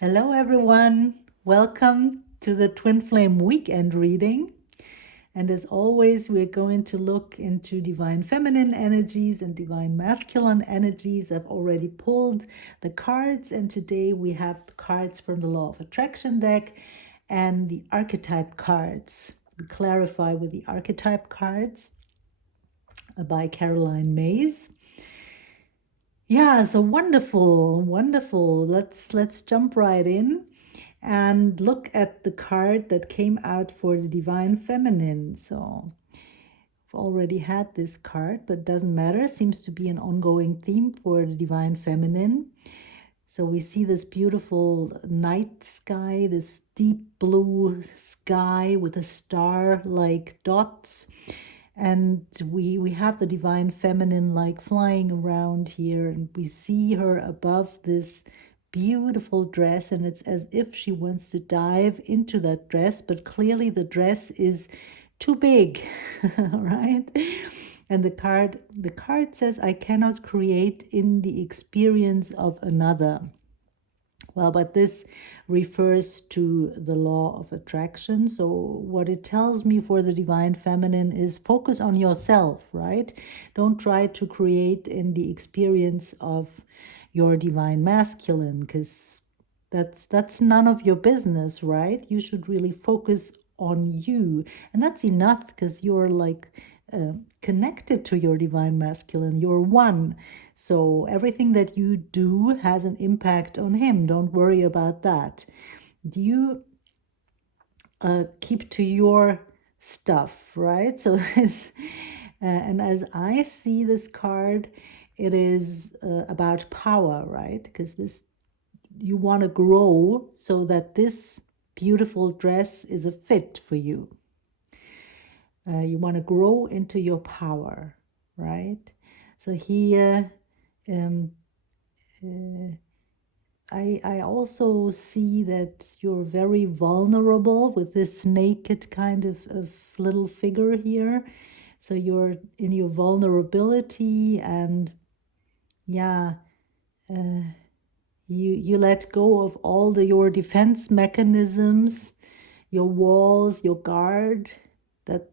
Hello, everyone. Welcome to the Twin Flame Weekend reading. And as always, we're going to look into divine feminine energies and divine masculine energies. I've already pulled the cards, and today we have the cards from the Law of Attraction deck and the archetype cards. We clarify with the archetype cards by Caroline Mays. Yeah, so wonderful. Let's jump right in and look at the card that came out for the divine feminine. So I've already had this card, but doesn't matter. Seems to be an ongoing theme for the divine feminine. So we see this beautiful night sky, this deep blue sky with a star-like dots. And we have the divine feminine like flying around here, and we see her above this beautiful dress, and it's as if she wants to dive into that dress, but clearly the dress is too big. Right? And the card says, I cannot create in the experience of another. Well, but this refers to the law of attraction. So, what it tells me for the divine feminine is focus on yourself, right? Don't try to create in the experience of your divine masculine, because that's none of your business, right? You should really focus on you, and that's enough because you're like connected to your divine masculine. You're one. So everything that you do has an impact on him. Don't worry about that. You keep to your stuff, right? So this, and as I see this card, it is about power, right? Because this, you want to grow so that this beautiful dress is a fit for you. You want to grow into your power, right? So here, I also see that you're very vulnerable with this naked kind of little figure here. So you're in your vulnerability, and yeah, you let go of all your defense mechanisms, your walls, your guard.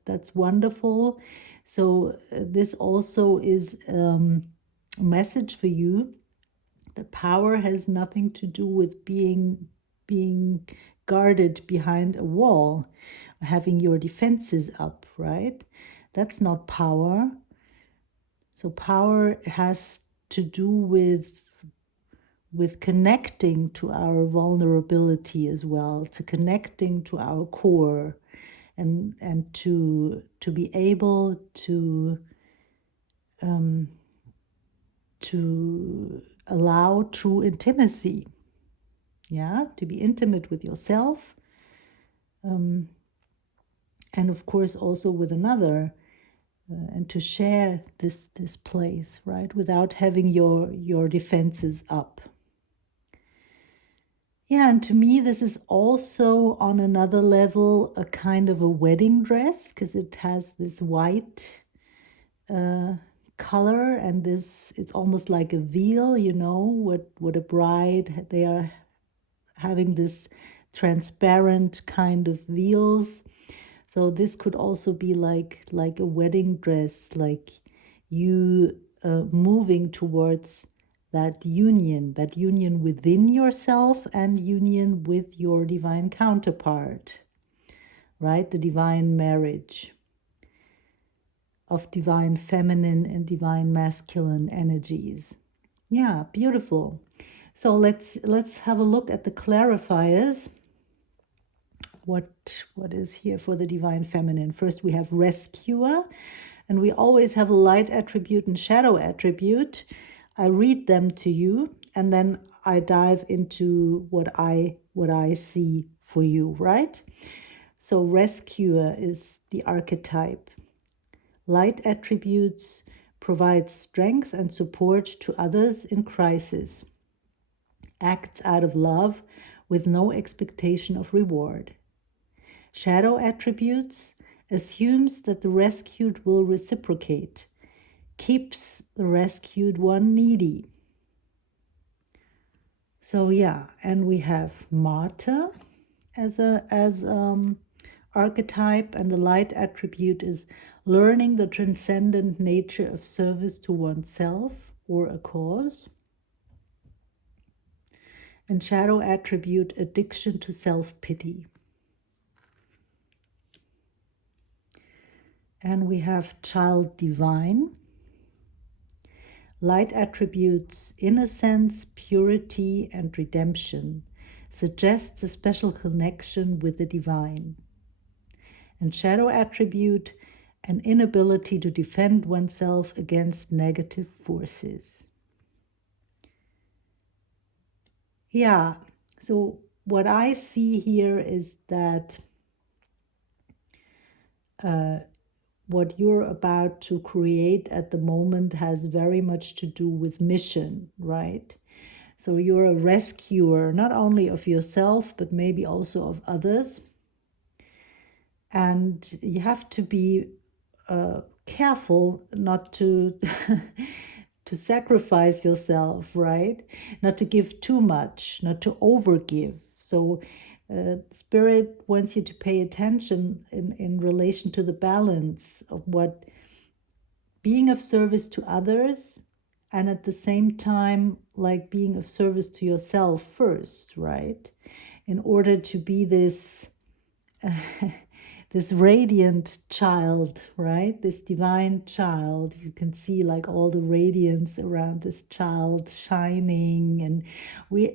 That's wonderful. So this also is a message for you. The power has nothing to do with being guarded behind a wall, having your defenses up, right? That's not power. So power has to do with connecting to our vulnerability as well, to connecting to our core, and to be able to allow true intimacy. Yeah, to be intimate with yourself, and of course also with another, and to share this place, right, without having your defenses up. Yeah, and to me, this is also on another level a kind of a wedding dress, because it has this white color, and this, it's almost like a veil, what a bride, they are having this transparent kind of veils. So this could also be like a wedding dress, like you moving towards that union within yourself and union with your divine counterpart, right? The divine marriage of divine feminine and divine masculine energies. Yeah, beautiful. So let's have a look at the clarifiers. What is here for the divine feminine? First, we have rescuer, and we always have a light attribute and shadow attribute. I read them to you, and then I dive into what I see for you, right? So rescuer is the archetype. Light attributes provide strength and support to others in crisis. Acts out of love with no expectation of reward. Shadow attributes assumes that the rescued will reciprocate, keeps the rescued one needy. So yeah, and we have martyr as archetype, and the light attribute is learning the transcendent nature of service to oneself or a cause. And shadow attribute, addiction to self-pity. And we have child divine. Light attributes, innocence, purity, and redemption, suggests a special connection with the divine. And shadow attribute, an inability to defend oneself against negative forces. Yeah, so what I see here is that what you're about to create at the moment has very much to do with mission, right? So you're a rescuer, not only of yourself, but maybe also of others. And you have to be careful not to to sacrifice yourself, right? Not to give too much, not to overgive. So Spirit wants you to pay attention in relation to the balance of what being of service to others, and at the same time, like being of service to yourself first, right? In order to be this this radiant child, right? This divine child. You can see like all the radiance around this child shining, and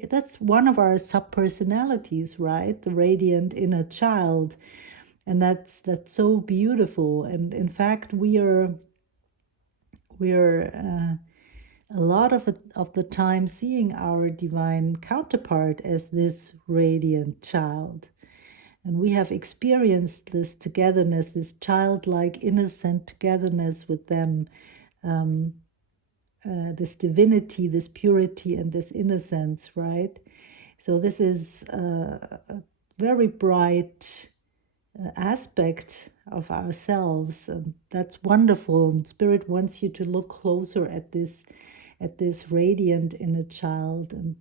that's one of our sub-personalities, right? The radiant inner child. And that's so beautiful. And in fact, we're a lot of the time seeing our divine counterpart as this radiant child. And we have experienced this togetherness, this childlike, innocent togetherness with them, this divinity, this purity, and this innocence, right? So this is a very bright aspect of ourselves, and that's wonderful. And Spirit wants you to look closer at this radiant inner child, and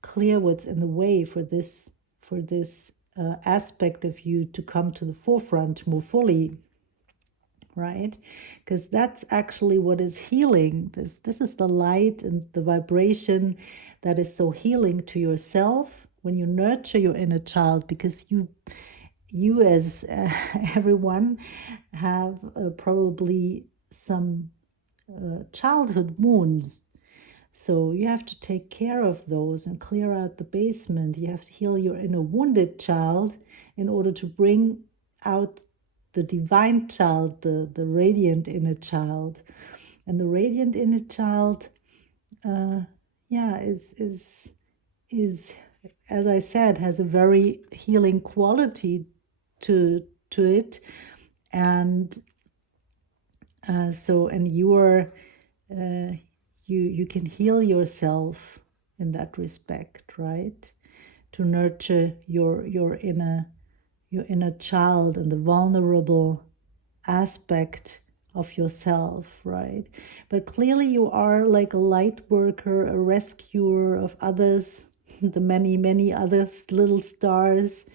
clear what's in the way for this aspect of you to come to the forefront more fully, right? Because that's actually what is healing. This is the light and the vibration that is so healing to yourself when you nurture your inner child, because you as everyone have probably some childhood wounds. So you have to take care of those and clear out the basement. You have to heal your inner wounded child in order to bring out the divine child, the radiant inner child. And the radiant inner child, is, as I said, has a very healing quality to it. And and you are you can heal yourself in that respect, right? To nurture your inner child and the vulnerable aspect of yourself, right? But clearly you are like a light worker, a rescuer of others, the many others, little stars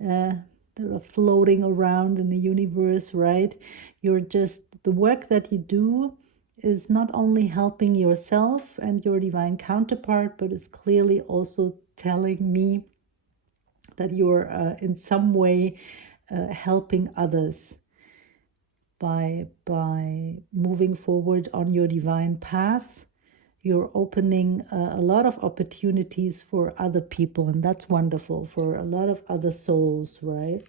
that are floating around in the universe, right? You're just, the work that you do is not only helping yourself and your divine counterpart, but it's clearly also telling me that you're in some way helping others by moving forward on your divine path. You're opening a lot of opportunities for other people, and that's wonderful, for a lot of other souls, right?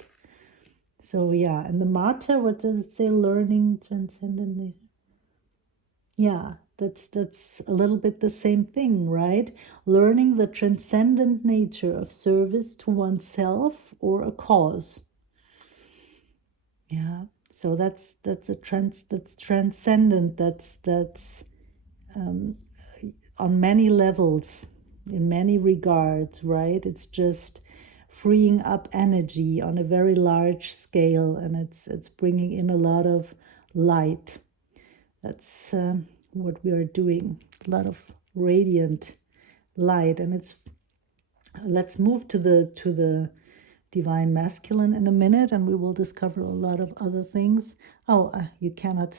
So yeah, and the martyr, what does it say? Learning transcendently. Yeah, that's a little bit the same thing, right? Learning the transcendent nature of service to oneself or a cause. Yeah, so that's transcendent. That's on many levels, in many regards, right? It's just freeing up energy on a very large scale, and it's bringing in a lot of light. That's what we are doing. A lot of radiant light. And let's move to the divine masculine in a minute, and we will discover a lot of other things. Oh, you cannot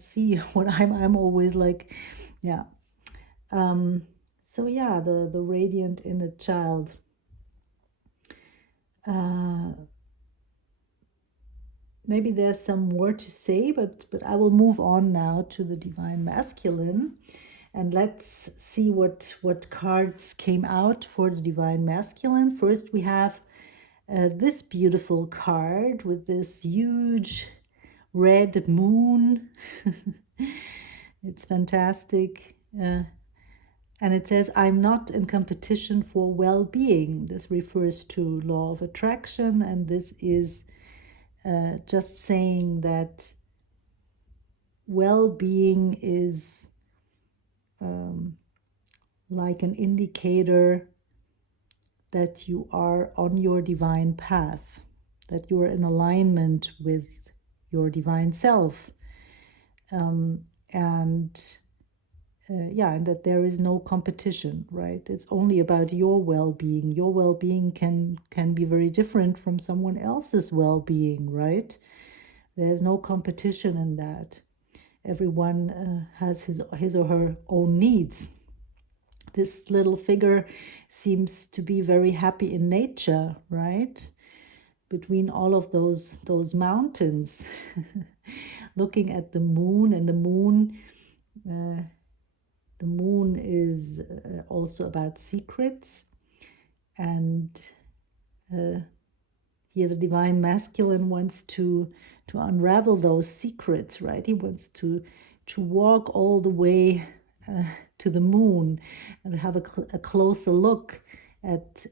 see what I'm always like, yeah. So yeah, the radiant inner child. Maybe there's some more to say, but I will move on now to the divine masculine, and let's see what cards came out for the divine masculine. First, we have this beautiful card with this huge red moon. It's fantastic. And it says, I'm not in competition for well-being. This refers to law of attraction, and this is just saying that well-being is like an indicator that you are on your divine path, that you are in alignment with your divine self, and that there is no competition, right? It's only about your well-being. Your well-being can be very different from someone else's well-being, right? There's no competition in that. Everyone has his or her own needs. This little figure seems to be very happy in nature, right? Between all of those mountains, looking at the moon, and the moon is also about secrets, and here the divine masculine wants to unravel those secrets, right? He wants to walk all the way to the moon and have a closer look at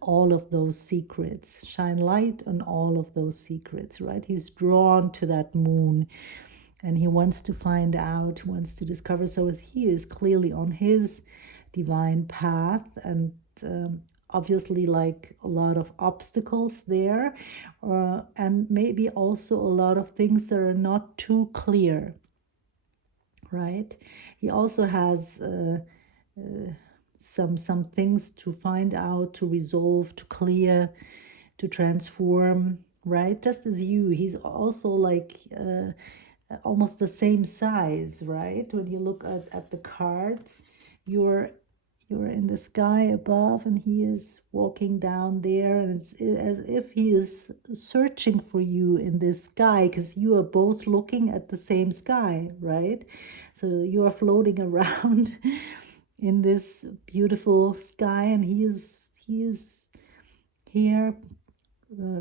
all of those secrets, shine light on all of those secrets, right? He's drawn to that moon, and he wants to find out, he wants to discover. So he is clearly on his divine path, and obviously like a lot of obstacles there, and maybe also a lot of things that are not too clear, right? He also has some things to find out, to resolve, to clear, to transform, right? Just as you, he's also like almost the same size, right? When you look at the cards, you're in the sky above, and he is walking down there, and it's as if he is searching for you in this sky, because you are both looking at the same sky, right? So you are floating around in this beautiful sky, and he is here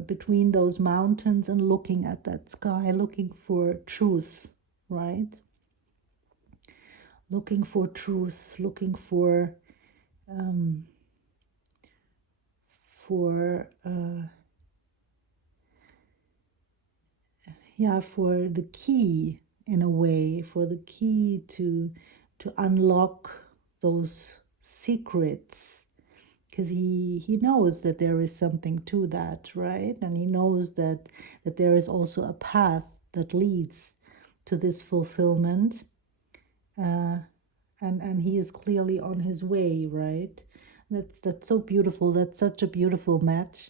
between those mountains and looking at that sky, looking for truth, right? Looking for truth, looking for for the key, in a way, for the key to unlock those secrets, because he knows that there is something to that, right? And he knows that there is also a path that leads to this fulfillment, and he is clearly on his way, right? That's so beautiful. That's such a beautiful match.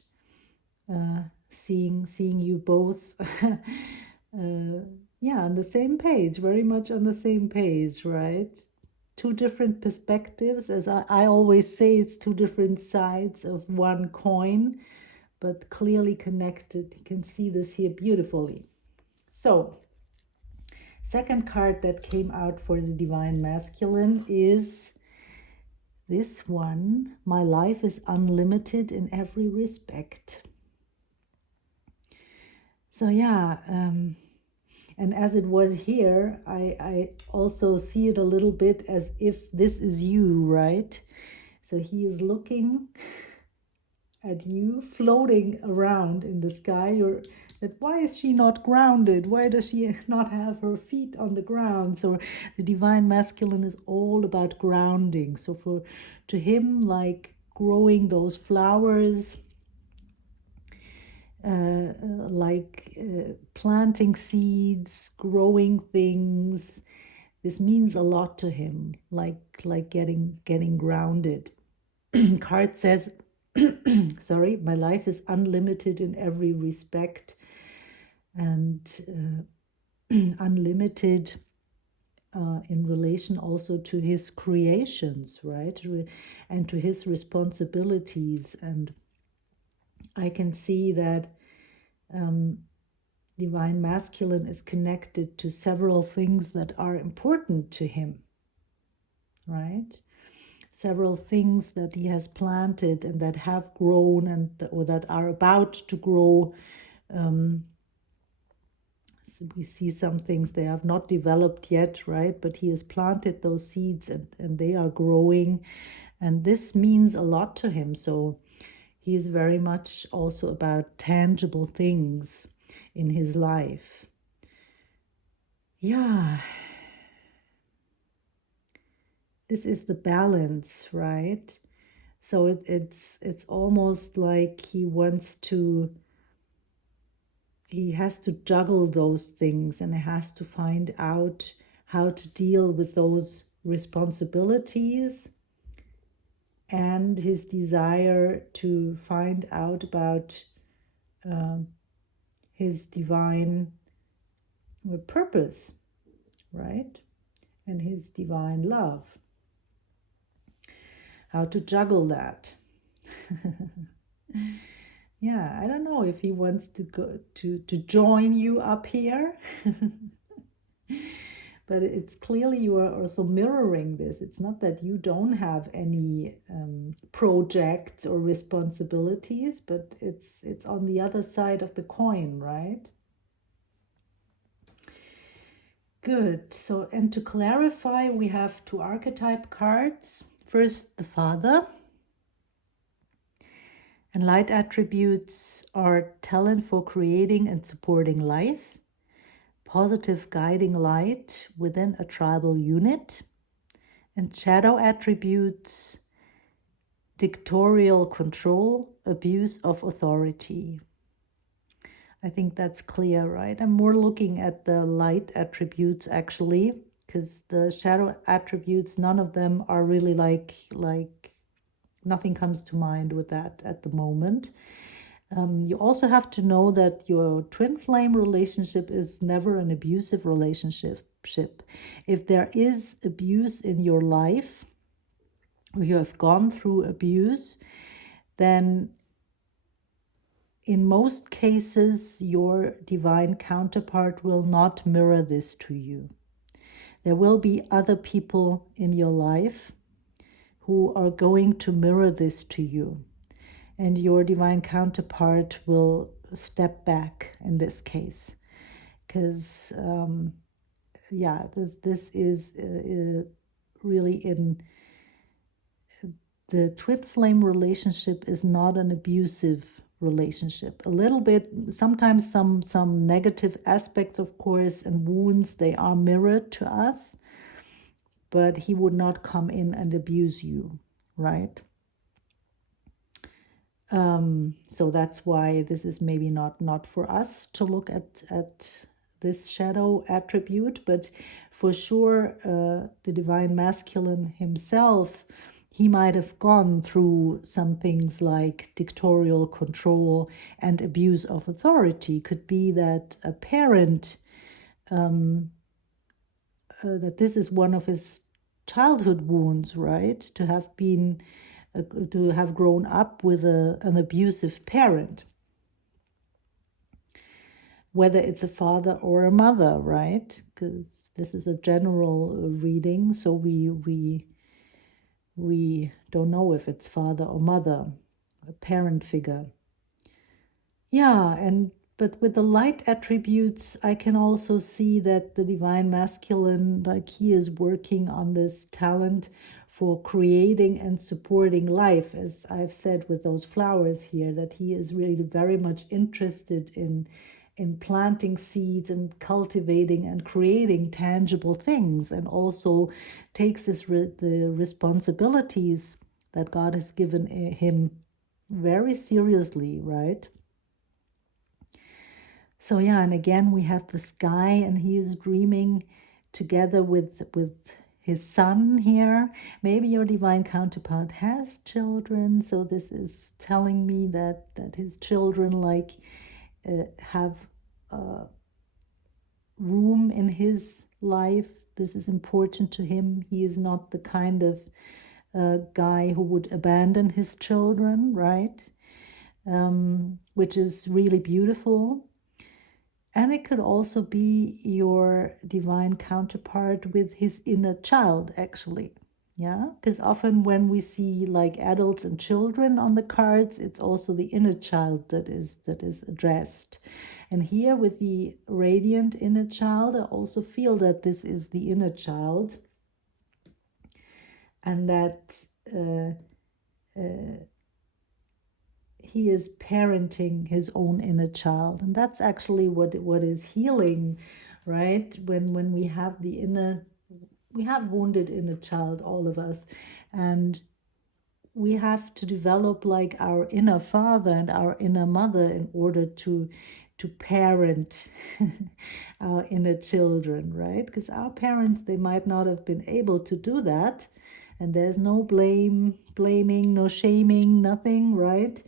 Seeing you both on the same page, very much on the same page, right? Two different perspectives. As I always say, it's two different sides of one coin, but clearly connected. You can see this here beautifully. So, second card that came out for the divine masculine is this one. My life is unlimited in every respect. So and as it was here, I also see it a little bit as if this is you, right? So he is looking at you, floating around in the sky. Why is she not grounded? Why does she not have her feet on the ground? So the divine masculine is all about grounding. So to him, like growing those flowers, planting seeds, growing things. This means a lot to him, like getting grounded. card says, sorry, my life is unlimited in every respect, and unlimited in relation also to his creations, right? And to his responsibilities. And I can see that divine masculine is connected to several things that are important to him, right? Several things that he has planted and that have grown or that are about to grow. So we see some things they have not developed yet, right? But he has planted those seeds and they are growing. And this means a lot to him. So he is very much also about tangible things in his life. Yeah. This is the balance, right? So it's almost like he has to juggle those things, and he has to find out how to deal with those responsibilities and his desire to find out about his divine purpose, right? And his divine love. How to juggle that. Yeah, I don't know if he wants to go to join you up here. But it's clearly you are also mirroring this. It's not that you don't have any projects or responsibilities, but it's on the other side of the coin, right? Good. So, and to clarify, we have two archetype cards. First, the Father. And light attributes are talent for creating and supporting life, positive guiding light within a tribal unit, and shadow attributes, dictatorial control, abuse of authority. I think that's clear, right? I'm more looking at the light attributes actually, because the shadow attributes, none of them are really like nothing comes to mind with that at the moment. You also have to know that your twin flame relationship is never an abusive relationship. If there is abuse in your life, or you have gone through abuse, then in most cases, your divine counterpart will not mirror this to you. There will be other people in your life who are going to mirror this to you. And your divine counterpart will step back in this case. Because, this is really in the twin flame relationship is not an abusive relationship. A little bit, sometimes some negative aspects, of course, and wounds, they are mirrored to us, but he would not come in and abuse you, right? So that's why this is maybe not for us to look at this shadow attribute, but for sure the divine masculine himself, he might have gone through some things like dictatorial control and abuse of authority. Could be that a parent, that this is one of his childhood wounds, right? To have grown up with an abusive parent, whether it's a father or a mother, right? Because this is a general reading, so we don't know if it's father or mother, a parent figure. Yeah, but with the light attributes, I can also see that the divine masculine, like he is working on this talent for creating and supporting life, as I've said with those flowers here, that he is really very much interested in planting seeds and cultivating and creating tangible things, and also takes the responsibilities that God has given him very seriously, right? So yeah, and again we have the sky, and he is dreaming together with his son here. Maybe your divine counterpart has children, so this is telling me that his children like have room in his life. This is important to him. He is not the kind of guy who would abandon his children, right? Which is really beautiful. And it could also be your divine counterpart with his inner child, actually. Yeah, because often when we see like adults and children on the cards, it's also the inner child that is addressed. And here with the radiant inner child, I also feel that this is the inner child, and that he is parenting his own inner child, and that's actually what is healing, right? When we have the inner, we have wounded inner child, all of us, and we have to develop like our inner father and our inner mother in order to parent our inner children, right? Because our parents, they might not have been able to do that, and there's no blaming, no shaming, nothing, right?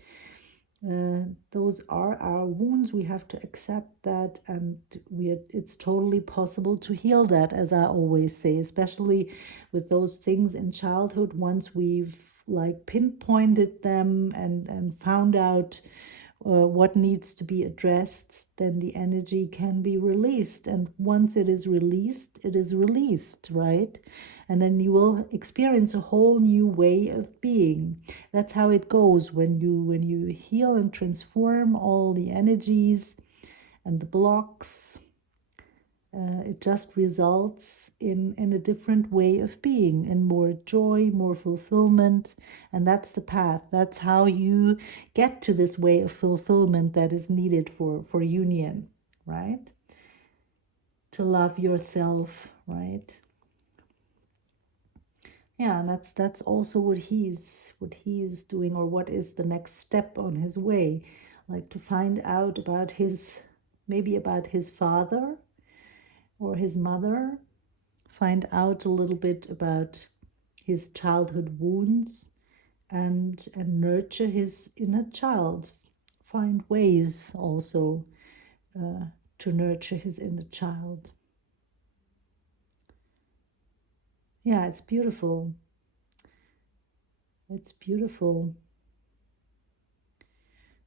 Those are our wounds. We have to accept that, and it's totally possible to heal that, as I always say, especially with those things in childhood. Once we've like pinpointed them and found out what needs to be addressed, then the energy can be released. And once it is released, right? And then you will experience a whole new way of being. That's how it goes when you heal and transform all the energies and the blocks. It just results in a different way of being, in more joy, more fulfillment. And that's the path. That's how you get to this way of fulfillment that is needed for union, right? To love yourself, right? Yeah, and that's also what he's doing, or what is the next step on his way, like to find out about maybe about his father or his mother, find out a little bit about his childhood wounds, and nurture his inner child, find ways also to nurture his inner child. Yeah, it's beautiful. It's beautiful.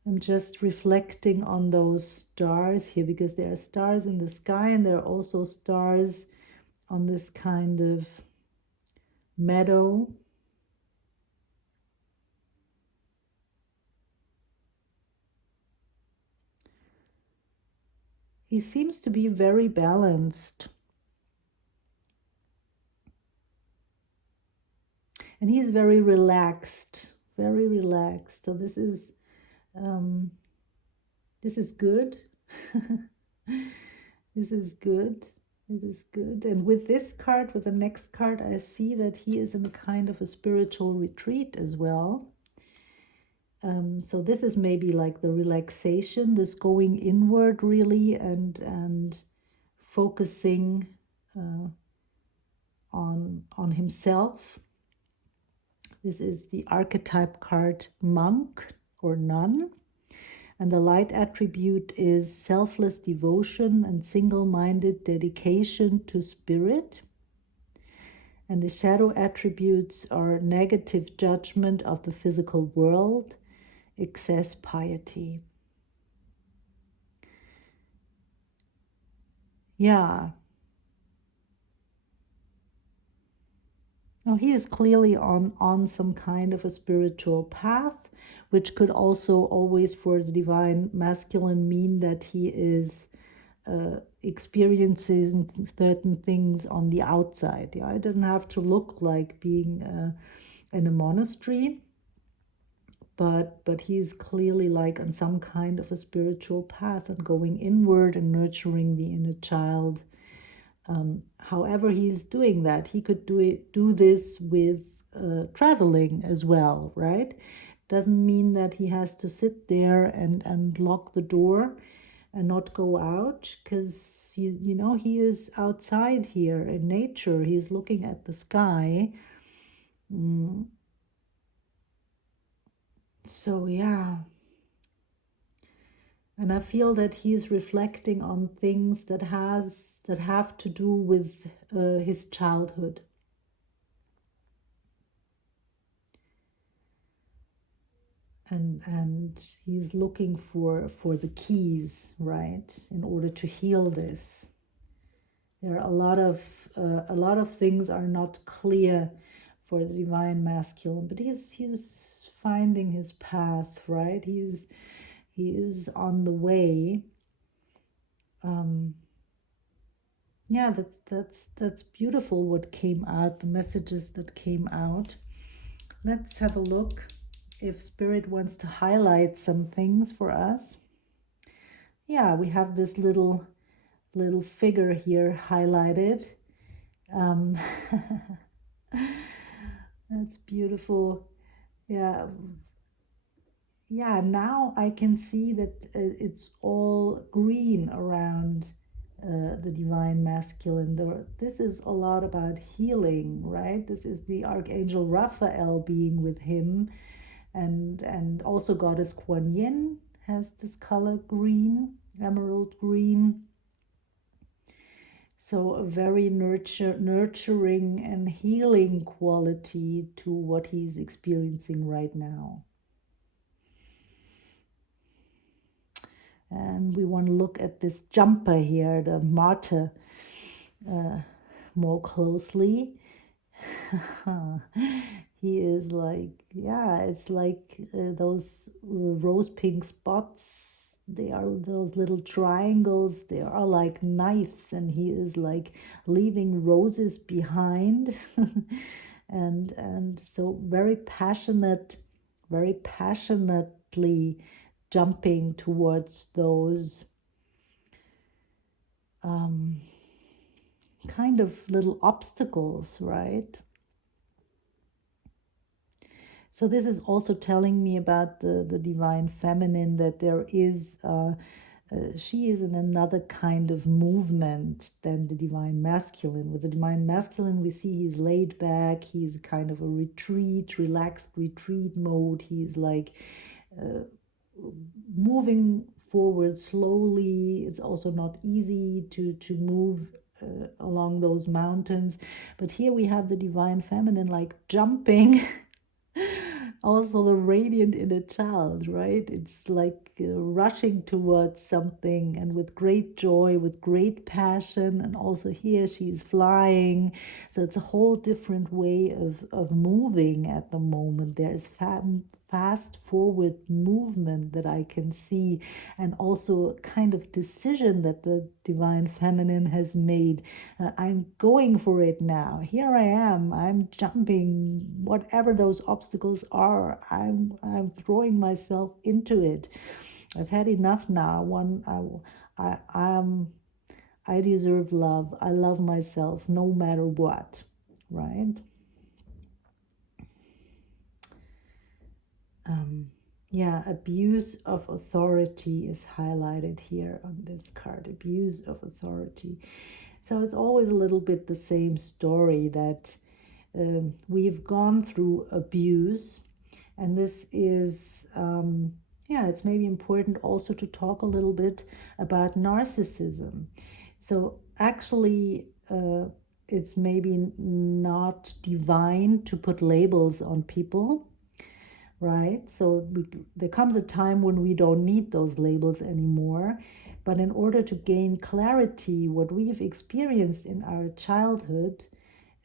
I'm just reflecting on those stars here, because there are stars in the sky and there are also stars on this kind of meadow. He seems to be very balanced. And he's very relaxed, very relaxed. So this is good. This is good. This is good. And with this card, with the next card, I see that he is in a kind of a spiritual retreat as well. So this is maybe like the relaxation, this going inward really, and focusing on himself. This is the archetype card monk or nun. And the light attribute is selfless devotion and single-minded dedication to spirit. And the shadow attributes are negative judgment of the physical world, excess piety. Yeah. Now he is clearly on some kind of a spiritual path, which could also always for the divine masculine mean that he is experiencing certain things on the outside. Yeah, it doesn't have to look like being in a monastery, but he's clearly like on some kind of a spiritual path and going inward and nurturing the inner child. However he's doing that, he could do this with traveling as well, right? Doesn't mean that he has to sit there and lock the door. and not go out, because he is outside here in nature. He's looking at the sky. Mm, so yeah, and I feel that he's reflecting on things that have to do with his childhood. And he's looking for the keys, right, in order to heal this. There are a lot of things are not clear for the divine masculine, but he's finding his path, right? He is on the way. Yeah, that's beautiful what came out, the messages that came out. Let's have a look if Spirit wants to highlight some things for us. Yeah, we have this little figure here highlighted. Um, that's beautiful. Yeah, yeah, now I can see that it's all green around the divine masculine. This is a lot about healing, right? This is the archangel Raphael being with him, and also goddess Kuan Yin has this color green, emerald green. So a very nurturing and healing quality to what he's experiencing right now. And we want to look at this jumper here, the martyr, more closely. He is like, yeah, it's like those rose pink spots. They are those little triangles. They are like knives, and he is like leaving roses behind. And so very passionately jumping towards those kind of little obstacles, right? So this is also telling me about the divine feminine, that there is, she is in another kind of movement than the divine masculine. With the divine masculine, we see he's laid back, he's kind of a relaxed retreat mode. He's like moving forward slowly. It's also not easy to move along those mountains. But here we have the divine feminine like jumping. Also the radiant inner child, right? It's like rushing towards something, and with great joy, with great passion. And also here she's flying, so it's a whole different way of moving at the moment. There's fast forward movement that I can see, and also a kind of decision that the divine feminine has made. I'm going for it now. Here I am. I'm jumping whatever those obstacles are. I'm throwing myself into it. I've had enough now. I deserve love. I love myself no matter what, right? Yeah, abuse of authority is highlighted here on this card. Abuse of authority. So it's always a little bit the same story, that we've gone through abuse, and this is, yeah, it's maybe important also to talk a little bit about narcissism. So actually, it's maybe not divine to put labels on people, right? So there comes a time when we don't need those labels anymore. But in order to gain clarity, what we've experienced in our childhood,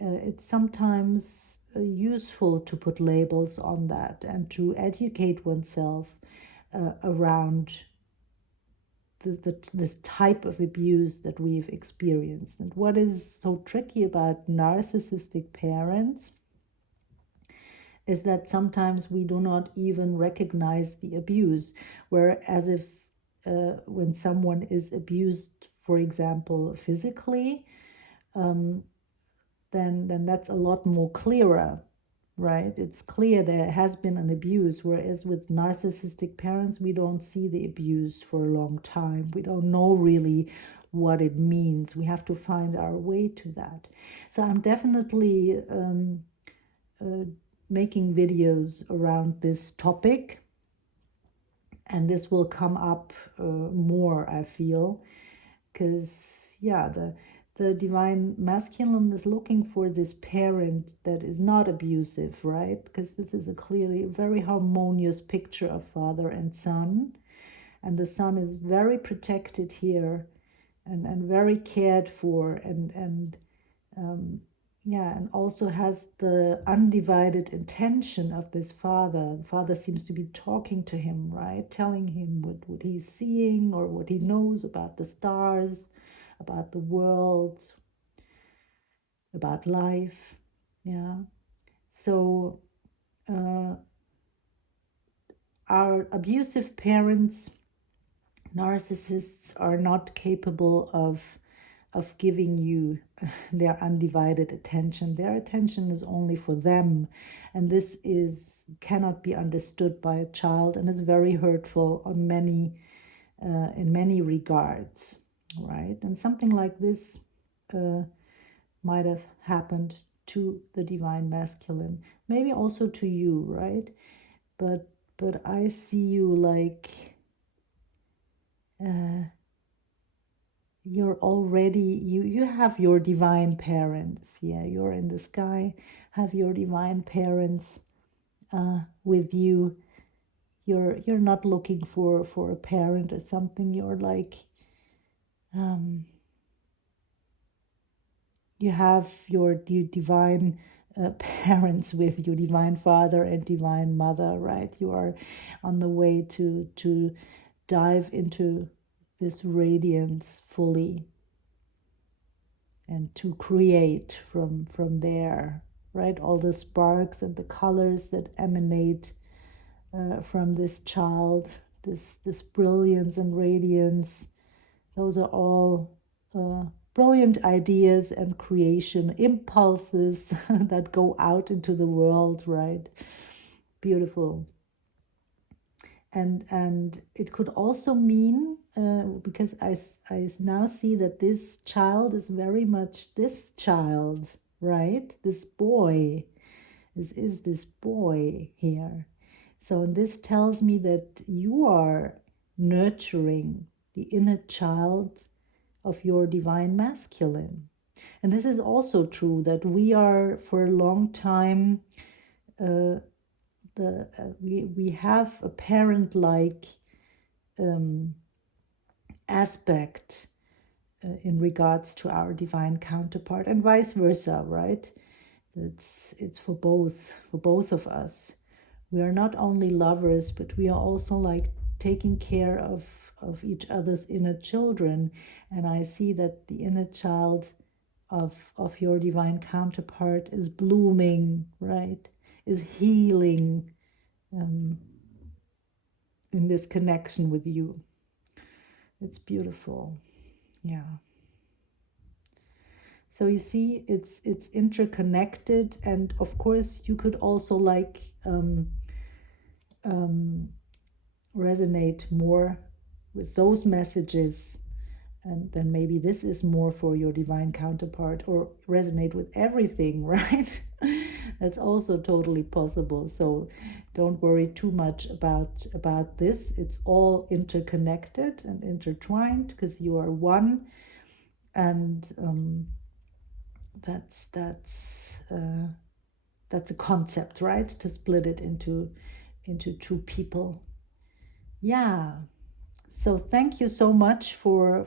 it's sometimes useful to put labels on that and to educate oneself around this type of abuse that we've experienced. And what is so tricky about narcissistic parents is that sometimes we do not even recognize the abuse, whereas if when someone is abused, for example, physically, then that's a lot more clearer. right? It's clear there has been an abuse, whereas with narcissistic parents, we don't see the abuse for a long time. We don't know really what it means. We have to find our way to that. So I'm definitely making videos around this topic, and this will come up more, I feel, because yeah, the divine masculine is looking for this parent that is not abusive, right? Because this is a clearly very harmonious picture of father and son, and the son is very protected here, and very cared for, and yeah, and also has the undivided attention of this father. The father seems to be talking to him, right? Telling him what he's seeing or what he knows about the stars, about the world, about life. Yeah. So our abusive parents, narcissists, are not capable of giving you their undivided attention. Their attention is only for them, and this cannot be understood by a child, and is very hurtful on many in many regards, right? And something like this might have happened to the divine masculine, maybe also to you, right? But I see you like you're already, you have your divine parents. Yeah, you're in the sky, have your divine parents with you. You're not looking for a parent or something. You're like you have your divine parents with you, divine father and divine mother, right? You are on the way to dive into this radiance fully, and to create from there, right? All the sparks and the colors that emanate from this child, this brilliance and radiance, those are all brilliant ideas and creation impulses that go out into the world, right? Beautiful. And it could also mean, because I now see that this child is very much this child, right? This boy, this is this boy here. So this tells me that you are nurturing the inner child of your divine masculine. And this is also true, that we are for a long time we have a parent-like aspect in regards to our divine counterpart, and vice versa, right? It's for both of us. We are not only lovers, but we are also like taking care of each other's inner children. And I see that the inner child of your divine counterpart is blooming, right? Is healing in this connection with you. It's beautiful. Yeah. So you see, it's interconnected, and of course you could also like resonate more with those messages, and then maybe this is more for your divine counterpart, or resonate with everything, right? That's also totally possible. So don't worry too much about this. It's all interconnected and intertwined, because you are one, and that's a concept, right? To split it into two people. Yeah. So thank you so much for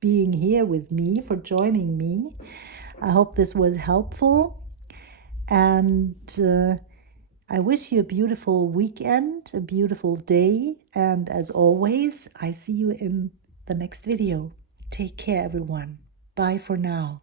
being here with me, for joining me. I hope this was helpful, and I wish you a beautiful weekend, a beautiful day, and as always, I see you in the next video. Take care, everyone. Bye for now.